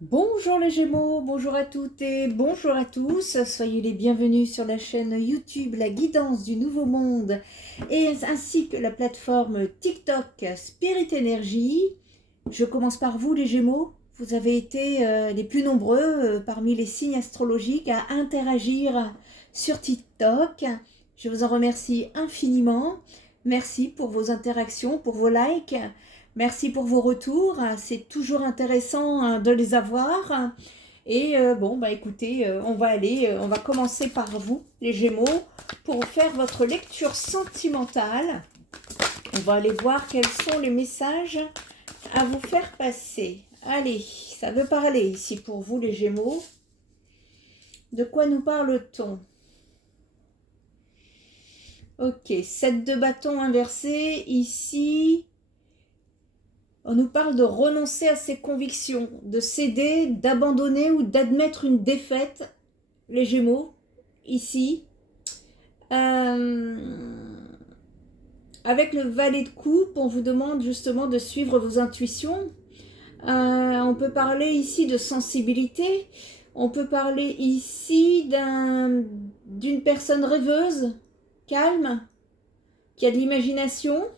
Bonjour les Gémeaux, bonjour à toutes et bonjour à tous. Soyez les bienvenus sur la chaîne YouTube La Guidance du Nouveau Monde et ainsi que la plateforme TikTok Spirit Energy. Je commence par vous les Gémeaux. Vous avez été les plus nombreux parmi les signes astrologiques à interagir sur TikTok. Je vous en remercie infiniment. Merci pour vos interactions, pour vos likes. Merci pour vos retours, c'est toujours intéressant de les avoir. Et bon, bah écoutez, on va commencer par vous, les Gémeaux, pour faire votre lecture sentimentale. On va aller voir quels sont les messages à vous faire passer. Allez, ça veut parler ici pour vous, les Gémeaux. De quoi nous parle-t-on? Ok, 7 de bâton inversé, ici... On nous parle de renoncer à ses convictions, de céder, d'abandonner ou d'admettre une défaite, les Gémeaux, ici. Avec le valet de coupe, on vous demande justement de suivre vos intuitions. On peut parler ici de sensibilité. On peut parler ici d'une personne rêveuse, calme, qui a de l'imagination.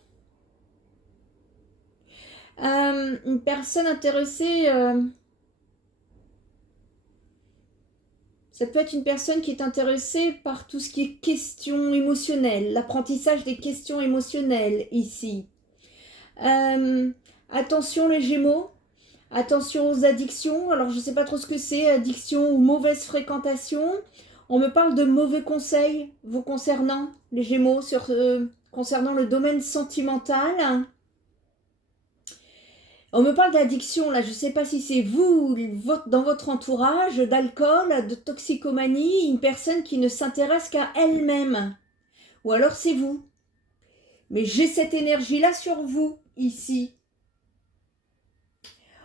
Une personne intéressée, ça peut être une personne qui est intéressée par tout ce qui est questions émotionnelles, l'apprentissage des questions émotionnelles ici. Attention les Gémeaux, attention aux addictions. Alors je ne sais pas trop ce que c'est, addiction ou mauvaise fréquentation. On me parle de mauvais conseils vous concernant, les Gémeaux, concernant le domaine sentimental. On me parle d'addiction, là, je ne sais pas si c'est vous, dans votre entourage, d'alcool, de toxicomanie, une personne qui ne s'intéresse qu'à elle-même. Ou alors c'est vous. Mais j'ai cette énergie-là sur vous, ici.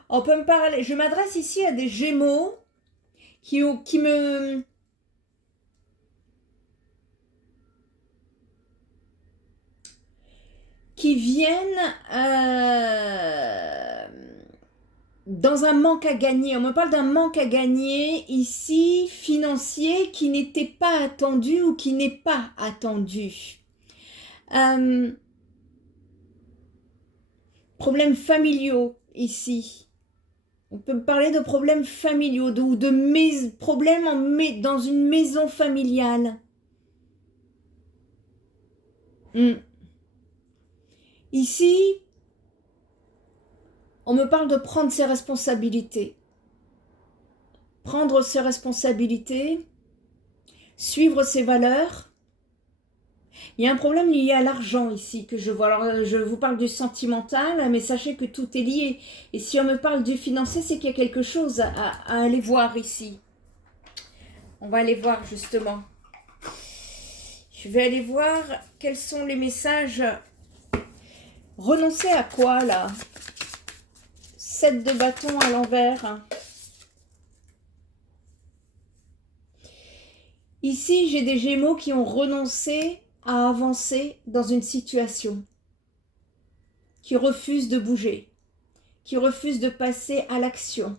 On peut me parler, je m'adresse ici à des Gémeaux qui viennent dans un manque à gagner. On me parle d'un manque à gagner ici, financier, qui n'était pas attendu ou qui n'est pas attendu. Problèmes familiaux ici. On peut me parler de problèmes familiaux ou de problèmes dans une maison familiale. Ici, on me parle de prendre ses responsabilités. Prendre ses responsabilités, suivre ses valeurs. Il y a un problème lié à l'argent ici que je vois. Alors, je vous parle du sentimental, mais sachez que tout est lié. Et si on me parle du financier, c'est qu'il y a quelque chose à aller voir ici. On va aller voir justement. Je vais aller voir quels sont les messages. Renoncer à quoi là? 7 de bâton à l'envers. Ici, j'ai des Gémeaux qui ont renoncé à avancer dans une situation, qui refusent de bouger, qui refusent de passer à l'action.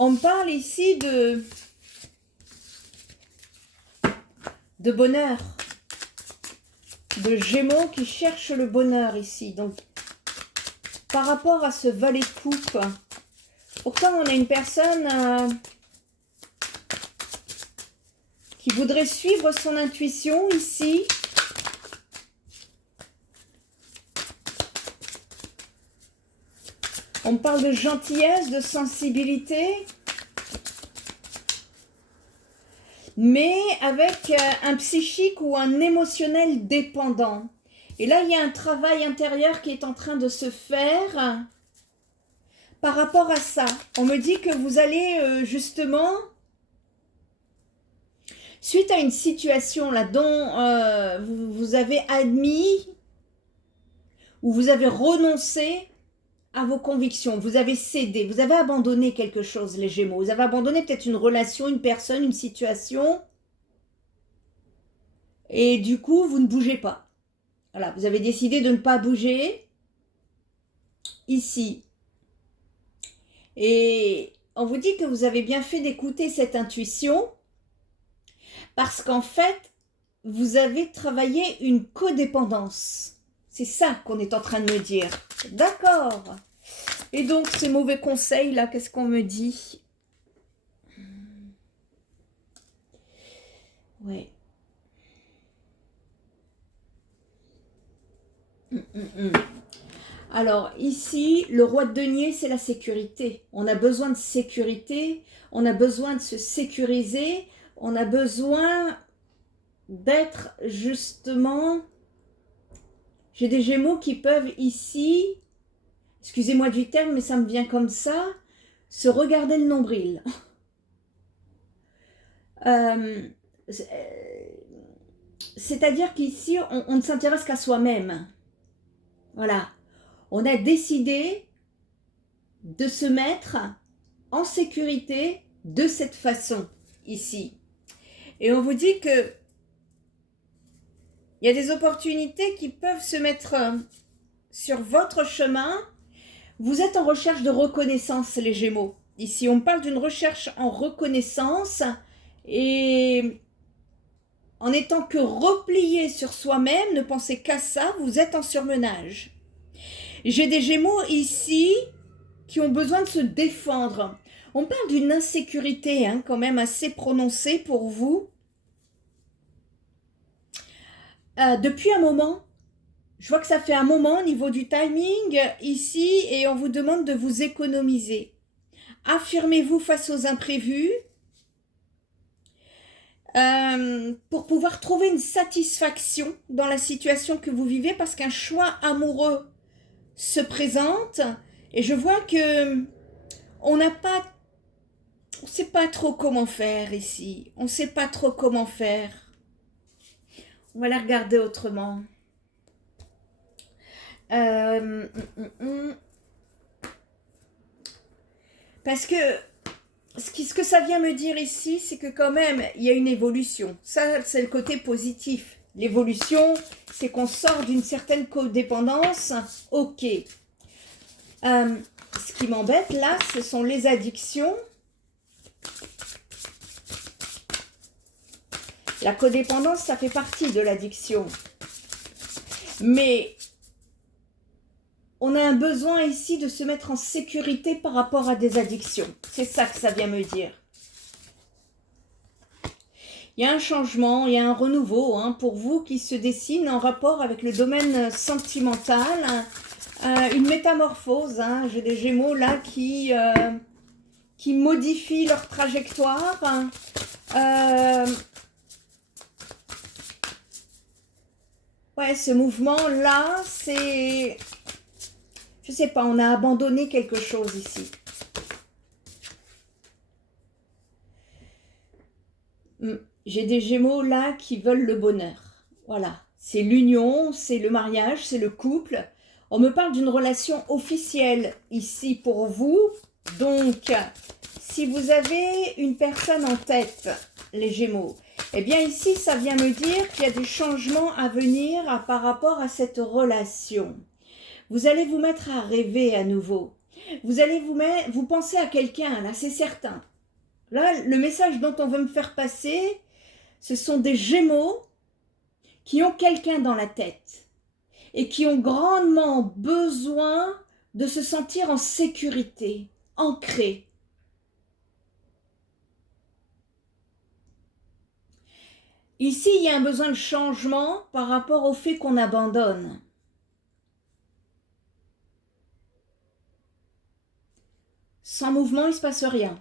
On me parle ici de bonheur, de Gémeaux qui cherchent le bonheur ici. Donc, par rapport à ce valet de coupe, pourtant on a une personne qui voudrait suivre son intuition ici. On me parle de gentillesse, de sensibilité, mais avec un psychique ou un émotionnel dépendant. Et là, il y a un travail intérieur qui est en train de se faire par rapport à ça. On me dit que vous allez justement, suite à une situation là dont vous avez admis ou vous avez renoncé à vos convictions, vous avez cédé, vous avez abandonné quelque chose, les Gémeaux. Vous avez abandonné peut-être une relation, une personne, une situation. Et du coup, vous ne bougez pas. Voilà, vous avez décidé de ne pas bouger ici. Et on vous dit que vous avez bien fait d'écouter cette intuition parce qu'en fait, vous avez travaillé une codépendance. C'est ça qu'on est en train de me dire. D'accord. Et donc, ces mauvais conseils, là, qu'est-ce qu'on me dit? Ouais. Alors, ici, le roi de denier, c'est la sécurité. On a besoin de sécurité, on a besoin de se sécuriser, on a besoin d'être justement... J'ai des Gémeaux qui peuvent ici, excusez-moi du terme, mais ça me vient comme ça, se regarder le nombril. C'est-à-dire qu'ici, on ne s'intéresse qu'à soi-même. Voilà. On a décidé de se mettre en sécurité de cette façon, ici. Et on vous dit que il y a des opportunités qui peuvent se mettre sur votre chemin. Vous êtes en recherche de reconnaissance, les Gémeaux. Ici, on parle d'une recherche en reconnaissance et en étant que replié sur soi-même, ne pensez qu'à ça, vous êtes en surmenage. J'ai des Gémeaux ici qui ont besoin de se défendre. On parle d'une insécurité quand même assez prononcée pour vous. Depuis un moment, je vois que ça fait un moment au niveau du timing ici et on vous demande de vous économiser. Affirmez-vous face aux imprévus pour pouvoir trouver une satisfaction dans la situation que vous vivez parce qu'un choix amoureux se présente et je vois que on ne sait pas trop comment faire ici. On ne sait pas trop comment faire. On va la regarder autrement. Parce que ce que ça vient me dire ici, c'est que quand même, il y a une évolution. Ça, c'est le côté positif. L'évolution, c'est qu'on sort d'une certaine codépendance. Ok. Ce qui m'embête, là, ce sont les addictions. La codépendance, ça fait partie de l'addiction. Mais on a un besoin ici de se mettre en sécurité par rapport à des addictions. C'est ça que ça vient me dire. Il y a un changement, il y a un renouveau pour vous qui se dessine en rapport avec le domaine sentimental. Une métamorphose. J'ai des Gémeaux là qui modifient leur trajectoire. Ouais, ce mouvement-là, c'est... Je sais pas, on a abandonné quelque chose ici. J'ai des Gémeaux là qui veulent le bonheur. Voilà, c'est l'union, c'est le mariage, c'est le couple. On me parle d'une relation officielle ici pour vous. Donc, si vous avez une personne en tête, les Gémeaux, eh bien ici, ça vient me dire qu'il y a des changements à venir par rapport à cette relation. Vous allez vous mettre à rêver à nouveau. Vous allez vous penser à quelqu'un, là, c'est certain. Là, le message dont on veut me faire passer, ce sont des Gémeaux qui ont quelqu'un dans la tête et qui ont grandement besoin de se sentir en sécurité, ancrés. Ici, il y a un besoin de changement par rapport au fait qu'on abandonne. Sans mouvement, il ne se passe rien.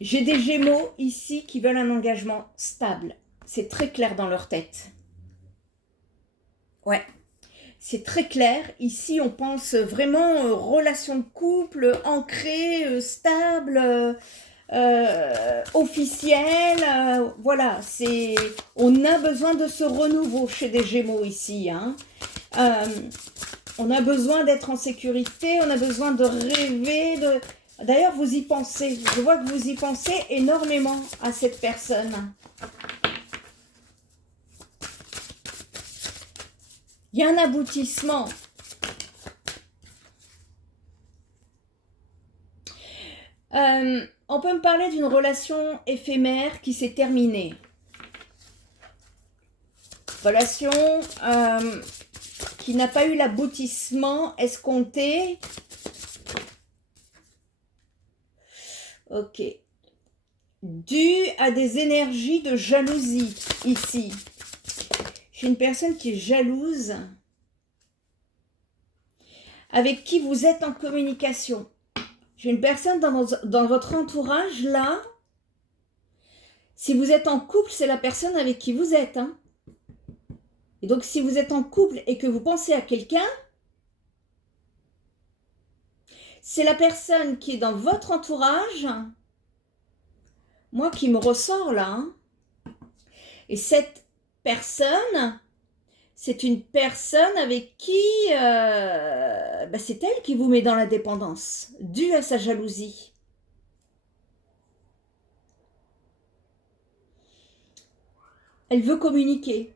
J'ai des Gémeaux ici qui veulent un engagement stable. C'est très clair dans leur tête. Ouais, c'est très clair. Ici, on pense vraiment relation de couple, ancrée, stable, officielle. Voilà, on a besoin de ce renouveau chez des Gémeaux ici. On a besoin d'être en sécurité, on a besoin de rêver, D'ailleurs, vous y pensez. Je vois que vous y pensez énormément à cette personne. Il y a un aboutissement. On peut me parler d'une relation éphémère qui s'est terminée. Relation qui n'a pas eu l'aboutissement escompté. Ok. Dû à des énergies de jalousie ici. J'ai une personne qui est jalouse, avec qui vous êtes en communication. J'ai une personne dans votre entourage là. Si vous êtes en couple, c'est la personne avec qui vous êtes. Hein. Et donc, si vous êtes en couple et que vous pensez à quelqu'un, c'est la personne qui est dans votre entourage, moi qui me ressort là. Hein. Et cette personne, c'est une personne avec qui, c'est elle qui vous met dans la dépendance, due à sa jalousie. Elle veut communiquer.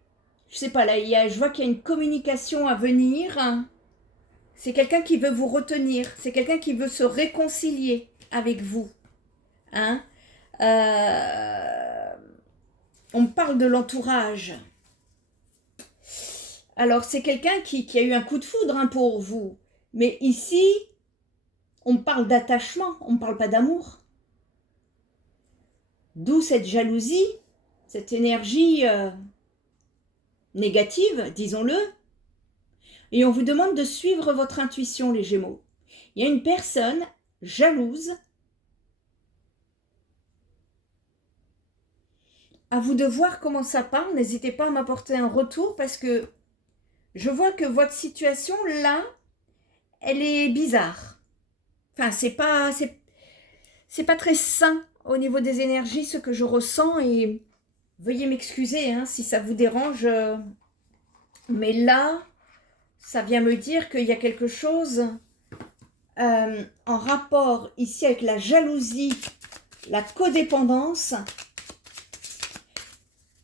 Je sais pas, là, je vois qu'il y a une communication à venir. C'est quelqu'un qui veut vous retenir. C'est quelqu'un qui veut se réconcilier avec vous. Hein? On parle de l'entourage. Alors, c'est quelqu'un qui a eu un coup de foudre hein, pour vous. Mais ici, on parle d'attachement, on ne parle pas d'amour. D'où cette jalousie, cette énergie négative, disons-le. Et on vous demande de suivre votre intuition, les Gémeaux. Il y a une personne jalouse. À vous de voir comment ça part. N'hésitez pas à m'apporter un retour parce que je vois que votre situation, là, elle est bizarre. Enfin, c'est pas très sain au niveau des énergies, ce que je ressens. Et veuillez m'excuser hein, si ça vous dérange. Mais là, ça vient me dire qu'il y a quelque chose en rapport ici avec la jalousie, la codépendance,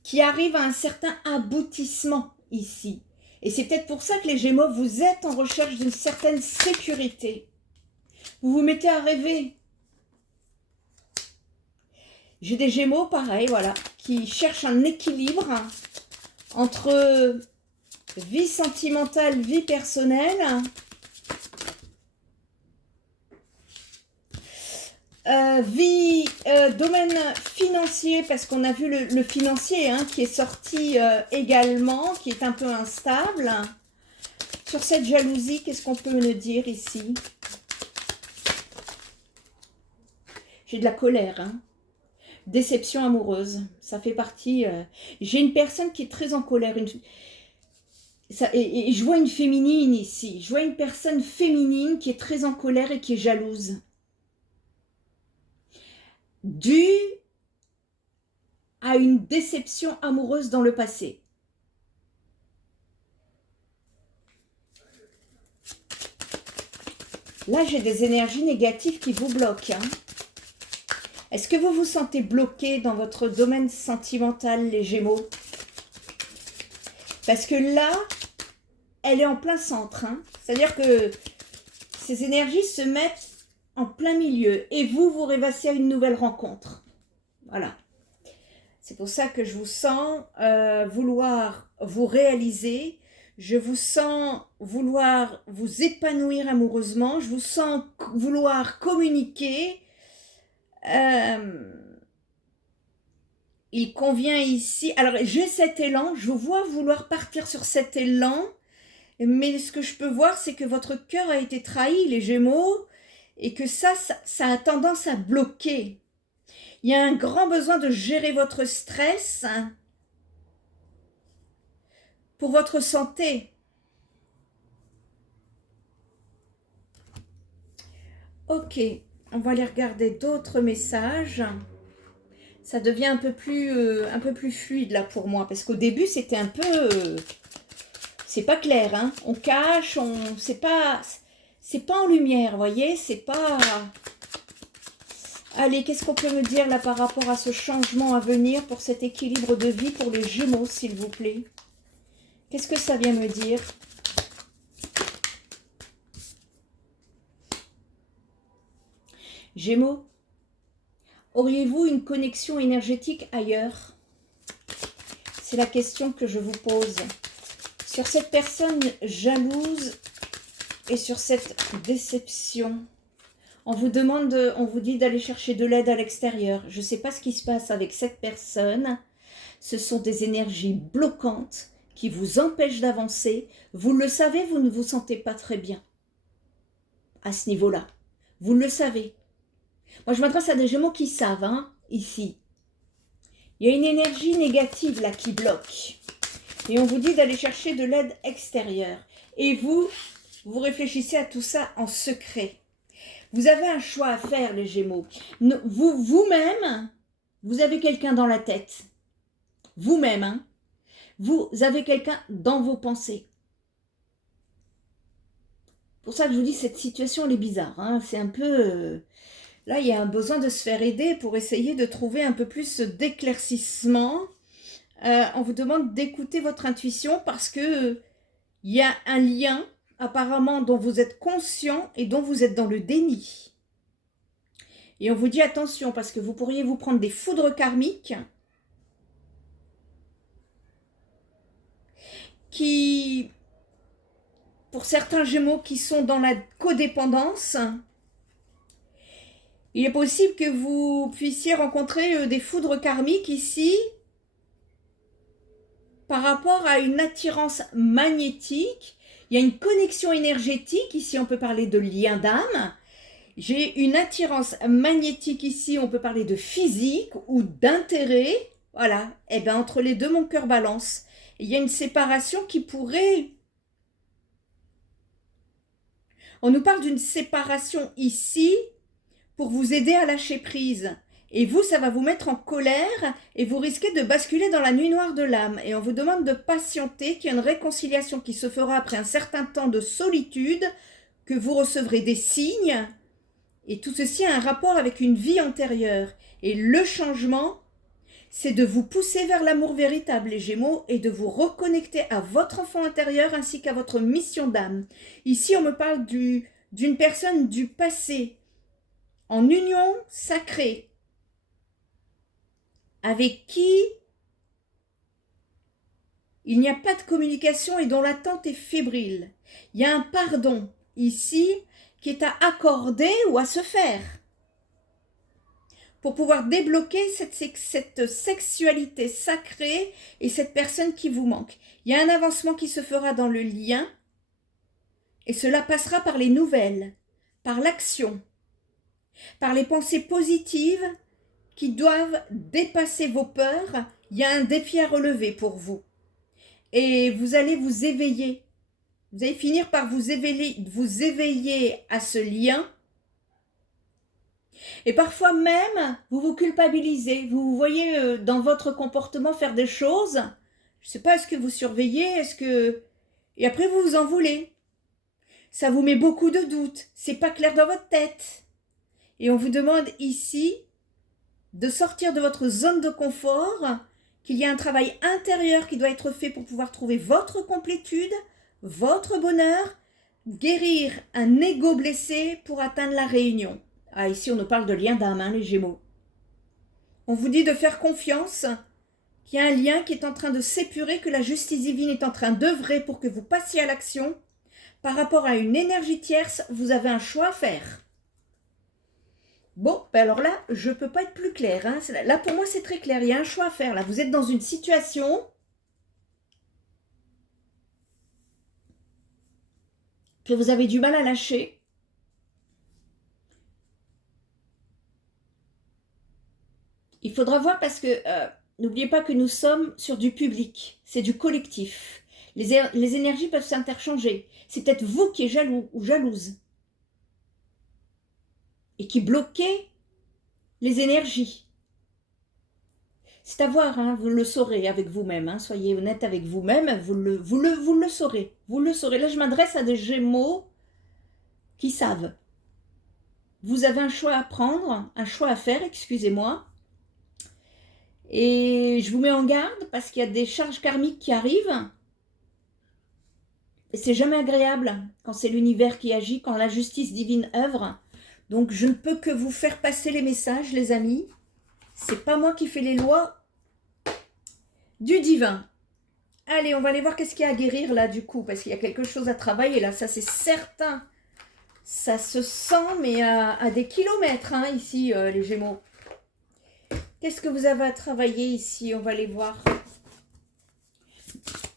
qui arrive à un certain aboutissement ici. Et c'est peut-être pour ça que les Gémeaux, vous êtes en recherche d'une certaine sécurité. Vous vous mettez à rêver. J'ai des Gémeaux, pareil, voilà, qui cherchent un équilibre entre vie sentimentale, vie personnelle. Domaine financier, parce qu'on a vu le financier hein, qui est sorti également, qui est un peu instable. Sur cette jalousie, qu'est-ce qu'on peut me dire ici? J'ai de la colère, hein. Déception amoureuse, ça fait partie... J'ai une personne qui est très en colère, et je vois une féminine ici, je vois une personne féminine qui est très en colère et qui est jalouse. Dû à une déception amoureuse dans le passé. Là, j'ai des énergies négatives qui vous bloquent. Hein. Est-ce que vous vous sentez bloqué dans votre domaine sentimental, les Gémeaux? Parce que là, elle est en plein centre. Hein. C'est-à-dire que ces énergies se mettent en plein milieu. Et vous, vous rêvassez à une nouvelle rencontre. Voilà. C'est pour ça que je vous sens vouloir vous réaliser. Je vous sens vouloir vous épanouir amoureusement. Je vous sens vouloir communiquer. Il convient ici... Alors, j'ai cet élan. Je vous vois vouloir partir sur cet élan. Mais ce que je peux voir, c'est que votre cœur a été trahi, les Gémeaux. Et que ça a tendance à bloquer. Il y a un grand besoin de gérer votre stress pour votre santé. Ok, on va aller regarder d'autres messages. Ça devient un peu plus fluide là pour moi. Parce qu'au début, c'était un peu... c'est pas clair, hein. On cache, c'est pas en lumière, vous voyez. C'est pas... Allez, qu'est-ce qu'on peut me dire là par rapport à ce changement à venir pour cet équilibre de vie pour les Gémeaux, s'il vous plaît? Qu'est-ce que ça vient me dire? Gémeaux, auriez-vous une connexion énergétique ailleurs? C'est la question que je vous pose. Sur cette personne jalouse et sur cette déception. On vous demande, on vous dit d'aller chercher de l'aide à l'extérieur. Je ne sais pas ce qui se passe avec cette personne. Ce sont des énergies bloquantes qui vous empêchent d'avancer. Vous le savez, vous ne vous sentez pas très bien à ce niveau-là. Vous le savez. Moi, je m'adresse à des Gémeaux qui savent, hein, ici. Il y a une énergie négative là qui bloque. Et on vous dit d'aller chercher de l'aide extérieure. Et vous réfléchissez à tout ça en secret. Vous avez un choix à faire, les Gémeaux. Vous-même, vous avez quelqu'un dans la tête. Vous-même, hein. Vous avez quelqu'un dans vos pensées. C'est pour ça que je vous dis, cette situation, elle est bizarre. Hein. C'est un peu... là, il y a un besoin de se faire aider pour essayer de trouver un peu plus d'éclaircissement. On vous demande d'écouter votre intuition parce que il y a un lien apparemment dont vous êtes conscient et dont vous êtes dans le déni. Et on vous dit attention parce que vous pourriez vous prendre des foudres karmiques qui, pour certains Gémeaux qui sont dans la codépendance, il est possible que vous puissiez rencontrer des foudres karmiques ici par rapport à une attirance magnétique. Il y a une connexion énergétique, ici on peut parler de lien d'âme. J'ai une attirance magnétique ici, on peut parler de physique ou d'intérêt. Voilà, et bien entre les deux, mon cœur balance. Il y a une séparation qui pourrait... On nous parle d'une séparation ici pour vous aider à lâcher prise. Et vous, ça va vous mettre en colère et vous risquez de basculer dans la nuit noire de l'âme. Et on vous demande de patienter, qu'il y a une réconciliation qui se fera après un certain temps de solitude, que vous recevrez des signes. Et tout ceci a un rapport avec une vie antérieure. Et le changement, c'est de vous pousser vers l'amour véritable, les Gémeaux, et de vous reconnecter à votre enfant intérieur ainsi qu'à votre mission d'âme. Ici, on me parle d'une personne du passé, en union sacrée, avec qui il n'y a pas de communication et dont l'attente est fébrile. Il y a un pardon ici qui est à accorder ou à se faire pour pouvoir débloquer cette sexualité sacrée et cette personne qui vous manque. Il y a un avancement qui se fera dans le lien et cela passera par les nouvelles, par l'action, par les pensées positives qui doivent dépasser vos peurs. Il y a un défi à relever pour vous. Et vous allez vous éveiller. Vous allez finir par vous éveiller à ce lien. Et parfois même, vous vous culpabilisez. Vous vous voyez dans votre comportement faire des choses. Je ne sais pas, est-ce que vous surveillez, et après vous vous en voulez. Ça vous met beaucoup de doutes. C'est pas clair dans votre tête. Et on vous demande ici de sortir de votre zone de confort, qu'il y a un travail intérieur qui doit être fait pour pouvoir trouver votre complétude, votre bonheur, guérir un ego blessé pour atteindre la réunion. Ah, ici on nous parle de lien d'âme, hein, les Gémeaux. On vous dit de faire confiance, qu'il y a un lien qui est en train de s'épurer, que la justice divine est en train d'œuvrer pour que vous passiez à l'action. Par rapport à une énergie tierce, vous avez un choix à faire. Bon, ben alors là, je ne peux pas être plus claire. Hein. Là, pour moi, c'est très clair. Il y a un choix à faire. Là, vous êtes dans une situation que vous avez du mal à lâcher. Il faudra voir parce que n'oubliez pas que nous sommes sur du public. C'est du collectif. Les énergies peuvent s'interchanger. C'est peut-être vous qui êtes jaloux ou jalouse. Et qui bloquez les énergies. C'est à voir, hein, vous le saurez avec vous-même, hein, soyez honnête avec vous-même, vous le saurez. Vous le saurez. Là, je m'adresse à des Gémeaux qui savent. vous avez un choix à prendre, un choix à faire, excusez-moi. Et je vous mets en garde parce qu'il y a des charges karmiques qui arrivent. Et c'est jamais agréable quand c'est l'univers qui agit, quand la justice divine œuvre. Donc je ne peux que vous faire passer les messages, les amis. C'est pas moi qui fais les lois du divin. Allez, on va aller voir qu'est-ce qu'il y a à guérir là du coup, parce qu'il y a quelque chose à travailler là, ça c'est certain. Ça se sent, mais à des kilomètres, hein, ici, les Gémeaux. Qu'est-ce que vous avez à travailler ici? On va aller voir.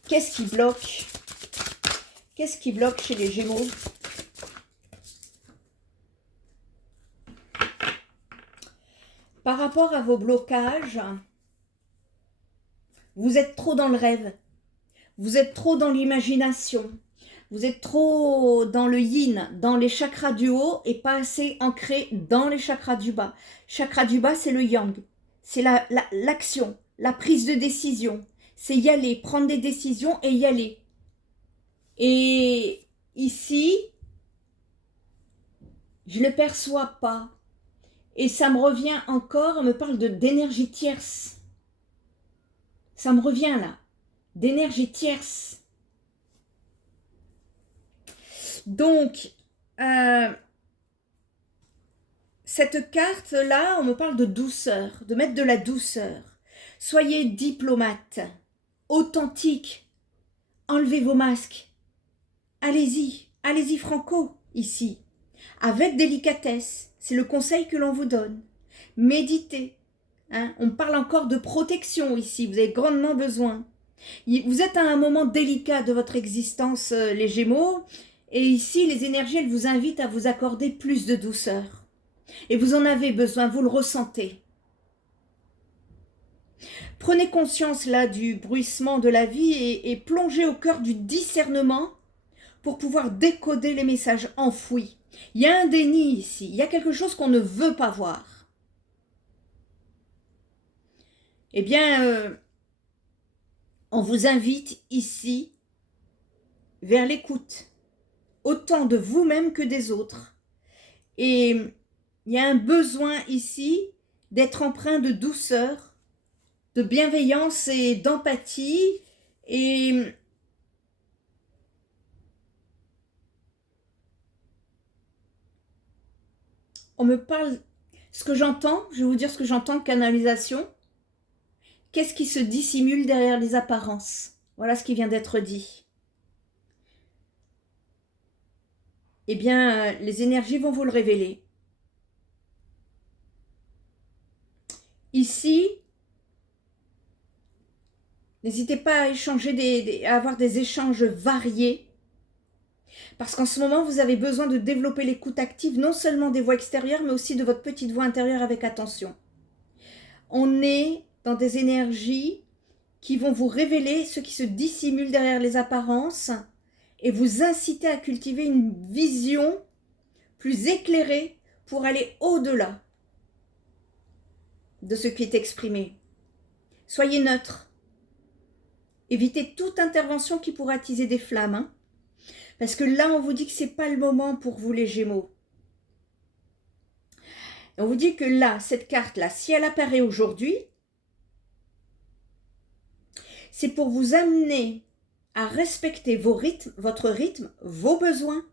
Qu'est-ce qui bloque? Qu'est-ce qui bloque chez les Gémeaux? Par rapport à vos blocages, vous êtes trop dans le rêve. Vous êtes trop dans l'imagination. Vous êtes trop dans le yin, dans les chakras du haut et pas assez ancré dans les chakras du bas. Chakra du bas, c'est le yang. C'est l'action, la prise de décision. C'est y aller, prendre des décisions et y aller. Et ici, je ne le perçois pas. Et ça me revient encore, on me parle d'énergie tierce. Ça me revient là, d'énergie tierce. Donc, cette carte-là, on me parle de douceur, de mettre de la douceur. Soyez diplomate, authentique, enlevez vos masques. Allez-y, allez-y franco, ici. Avec délicatesse, c'est le conseil que l'on vous donne. Méditez. Hein, on parle encore de protection ici, vous avez grandement besoin. Vous êtes à un moment délicat de votre existence, les Gémeaux, et ici, les énergies, elles vous invitent à vous accorder plus de douceur. Et vous en avez besoin, vous le ressentez. Prenez conscience là du bruissement de la vie et plongez au cœur du discernement pour pouvoir décoder les messages enfouis. Il y a un déni ici, il y a quelque chose qu'on ne veut pas voir. Eh bien, on vous invite ici vers l'écoute, autant de vous-même que des autres. Et il y a un besoin ici d'être empreint de douceur, de bienveillance et d'empathie. Et on me parle, ce que j'entends, je vais vous dire ce que j'entends, canalisation. Qu'est-ce qui se dissimule derrière les apparences? Voilà ce qui vient d'être dit. Eh bien, les énergies vont vous le révéler. Ici, n'hésitez pas à échanger, à avoir des échanges variés, parce qu'en ce moment, vous avez besoin de développer l'écoute active, non seulement des voix extérieures, mais aussi de votre petite voix intérieure avec attention. On est dans des énergies qui vont vous révéler ce qui se dissimule derrière les apparences et vous inciter à cultiver une vision plus éclairée pour aller au-delà de ce qui est exprimé. Soyez neutre. Évitez toute intervention qui pourra attiser des flammes. Hein, parce que là, on vous dit que ce n'est pas le moment pour vous les Gémeaux. On vous dit que là, cette carte-là, si elle apparaît aujourd'hui, c'est pour vous amener à respecter vos rythmes, votre rythme, vos besoins.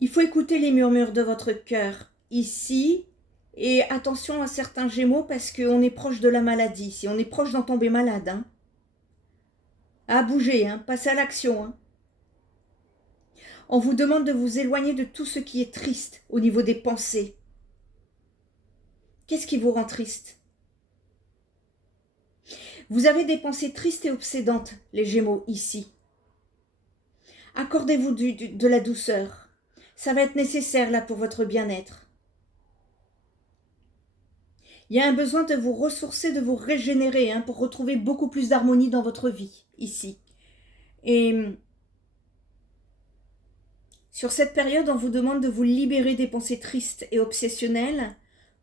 Il faut écouter les murmures de votre cœur ici. Et attention à certains Gémeaux parce qu'on est proche de la maladie. Si on est proche d'en tomber malade, hein. À bouger, hein, passer à l'action. Hein. On vous demande de vous éloigner de tout ce qui est triste au niveau des pensées. Qu'est-ce qui vous rend triste? Vous avez des pensées tristes et obsédantes, les Gémeaux, ici. Accordez-vous de la douceur. Ça va être nécessaire là pour votre bien-être. Il y a un besoin de vous ressourcer, de vous régénérer, hein, pour retrouver beaucoup plus d'harmonie dans votre vie, ici. Et sur cette période, on vous demande de vous libérer des pensées tristes et obsessionnelles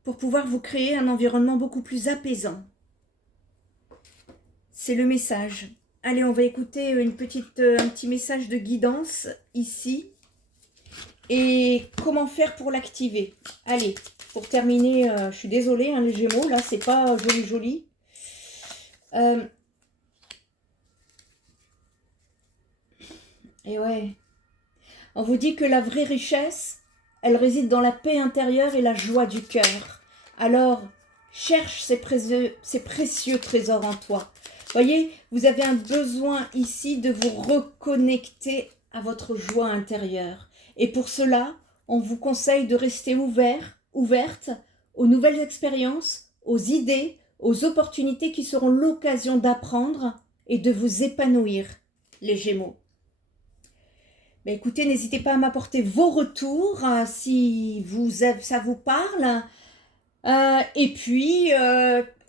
pour pouvoir vous créer un environnement beaucoup plus apaisant. C'est le message. Allez, on va écouter un petit message de guidance ici. Et comment faire pour l'activer? Allez, pour terminer, je suis désolée, hein, les Gémeaux, là, c'est pas joli joli. Et ouais, on vous dit que la vraie richesse, elle réside dans la paix intérieure et la joie du cœur. Alors, cherche ces précieux trésors en toi. Voyez, vous avez un besoin ici de vous reconnecter à votre joie intérieure. Et pour cela, on vous conseille de rester ouverte aux nouvelles expériences, aux idées, aux opportunités qui seront l'occasion d'apprendre et de vous épanouir, les Gémeaux. Ben écoutez, n'hésitez pas à m'apporter vos retours si ça vous parle. Et puis,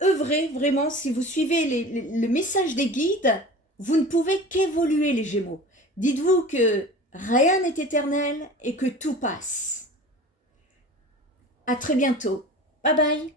œuvrez vraiment, si vous suivez le message des guides, vous ne pouvez qu'évoluer les Gémeaux. Dites-vous que rien n'est éternel et que tout passe. À très bientôt. Bye bye.